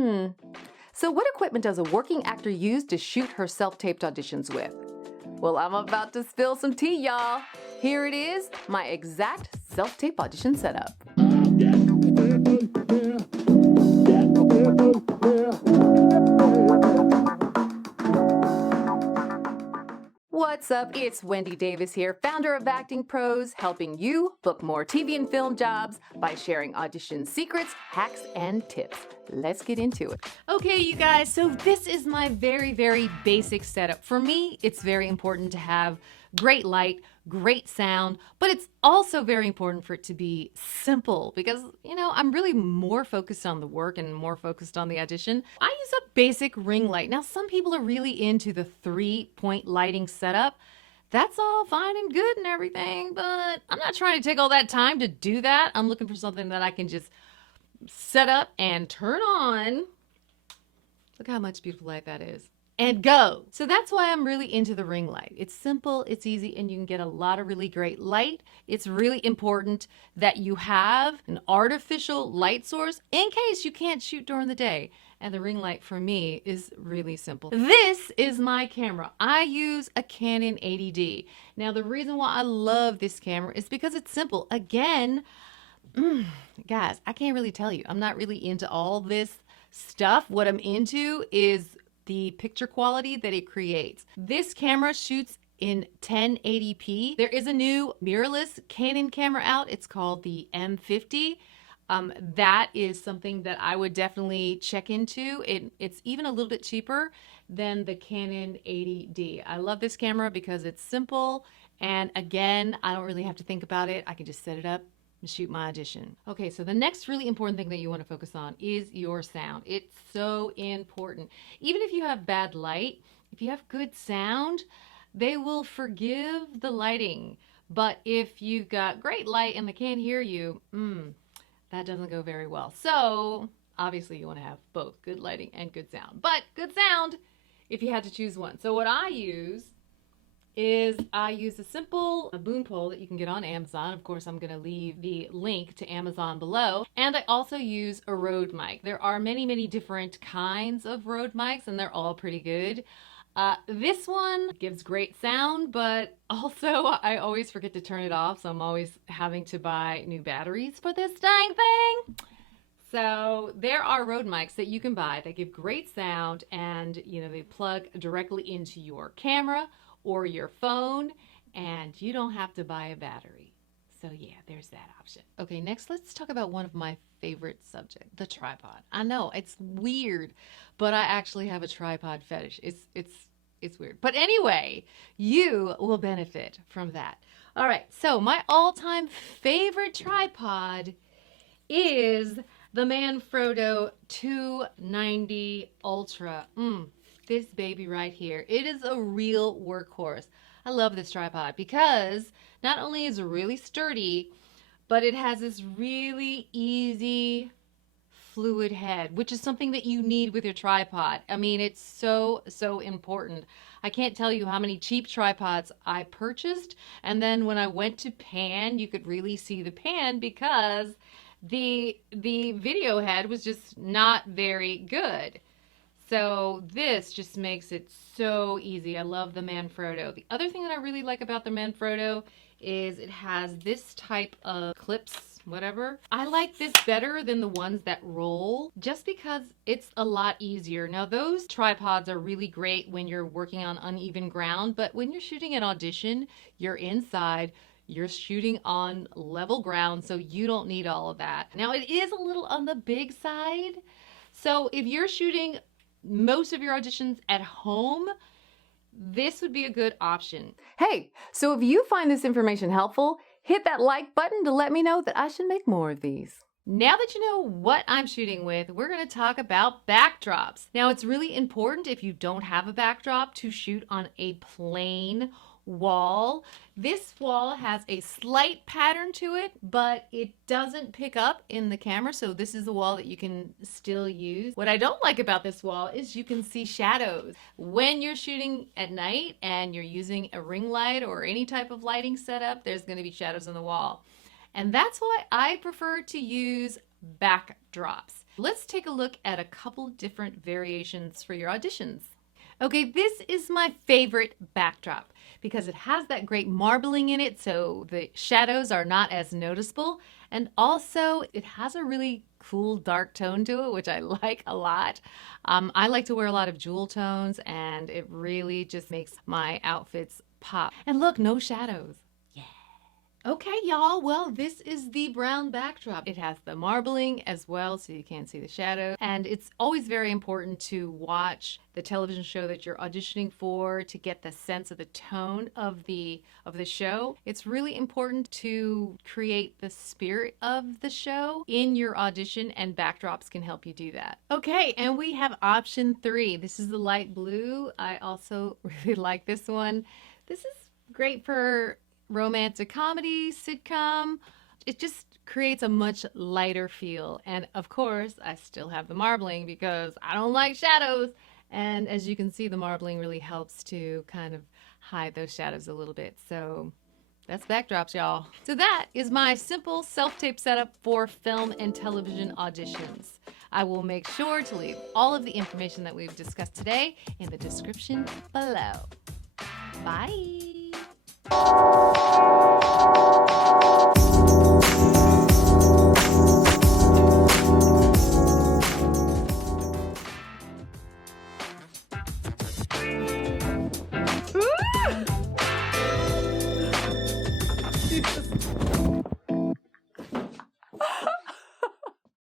So what equipment does a working actor use to shoot her self-taped auditions with? Well, I'm about to spill some tea, y'all. Here it is, my exact self-tape audition setup. What's up? It's Wendy Davis here, founder of Acting Pros, helping you book more TV and film jobs by sharing audition secrets, hacks, and tips. Let's get into it. Okay, you guys, so this is my very, very basic setup. For me, it's very important to have great light, great sound, but it's also very important for it to be simple because, you know, I'm really more focused on the work and more focused on the audition. I use a basic ring light. Now, some people are really into the 3-point lighting setup. That's all fine and good and everything, but I'm not trying to take all that time to do that. I'm looking for something that I can just set up and turn on. Look how much beautiful light that is. And go. So that's why I'm really into the ring light. It's simple, it's easy, and you can get a lot of really great light. It's really important that you have an artificial light source in case you can't shoot during the day. And the ring light for me is really simple. This is my camera. I use a Canon 80D. Now the reason why I love this camera is because it's simple. Again, guys, I can't really tell you. I'm not really into all this stuff. What I'm into is the picture quality that it creates. This camera shoots in 1080p. There is a new mirrorless Canon camera out. It's called the M50. That is something that I would definitely check into. It's even a little bit cheaper than the Canon 80D. I love this camera because it's simple. And again, I don't really have to think about it. I can just set it up and shoot my audition. Okay, so the next really important thing that you want to focus on is your sound. It's so important. Even if you have bad light, if you have good sound, they will forgive the lighting. But if you've got great light and they can't hear you, that doesn't go very well. So obviously you want to have both good lighting and good sound. But good sound if you had to choose one. So what I use is I use a simple boom pole that you can get on Amazon. Of course, I'm going to leave the link to Amazon below. And I also use a Rode mic. There are many, many different kinds of Rode mics, and they're all pretty good. This one gives great sound, but also I always forget to turn it off, so I'm always having to buy new batteries for this dang thing. So there are Rode mics that you can buy that give great sound, and you know, they plug directly into your camera or your phone, and you don't have to buy a battery. So yeah, there's that option. Okay, next let's talk about one of my favorite subjects, the tripod. I know it's weird, but I actually have a tripod fetish. It's weird. But anyway, you will benefit from that. All right, so my all-time favorite tripod is the Manfrotto 290 Ultra. This baby right here. It is a real workhorse. I love this tripod because not only is it really sturdy, but it has this really easy fluid head, which is something that you need with your tripod. I mean, it's so important. I can't tell you how many cheap tripods I purchased, and then when I went to pan, you could really see the pan because the video head was just not very good. So this just makes it so easy. I love the Manfrotto. The other thing that I really like about the Manfrotto is it has this type of clips, whatever. I like this better than the ones that roll just because it's a lot easier. Now those tripods are really great when you're working on uneven ground, but when you're shooting an audition, you're inside, you're shooting on level ground, so you don't need all of that. Now it is a little on the big side. So if you're shooting most of your auditions at home, this would be a good option. Hey, so if you find this information helpful, hit that like button to let me know that I should make more of these. Now that you know what I'm shooting with, we're going to talk about backdrops. Now it's really important if you don't have a backdrop to shoot on a plain wall. This wall has a slight pattern to it, but it doesn't pick up in the camera, so this is a wall that you can still use. What I don't like about this wall is you can see shadows. When you're shooting at night and you're using a ring light or any type of lighting setup, there's going to be shadows on the wall. And that's why I prefer to use backdrops. Let's take a look at a couple different variations for your auditions. Okay, this is my favorite backdrop because it has that great marbling in it, so the shadows are not as noticeable. And also it has a really cool dark tone to it, which I like a lot. I like to wear a lot of jewel tones, and it really just makes my outfits pop. And look, no shadows. Okay, y'all, well, this is the brown backdrop. It has the marbling as well, so you can't see the shadow. And it's always very important to watch the television show that you're auditioning for to get the sense of the tone of the show. It's really important to create the spirit of the show in your audition, and backdrops can help you do that. Okay, and we have option 3. This is the light blue. I also really like this one. This is great for romantic comedy, sitcom. It just creates a much lighter feel. And of course, I still have the marbling because I don't like shadows. And as you can see, the marbling really helps to kind of hide those shadows a little bit. So that's backdrops, y'all. So that is my simple self-tape setup for film and television auditions. I will make sure to leave all of the information that we've discussed today in the description below. Bye.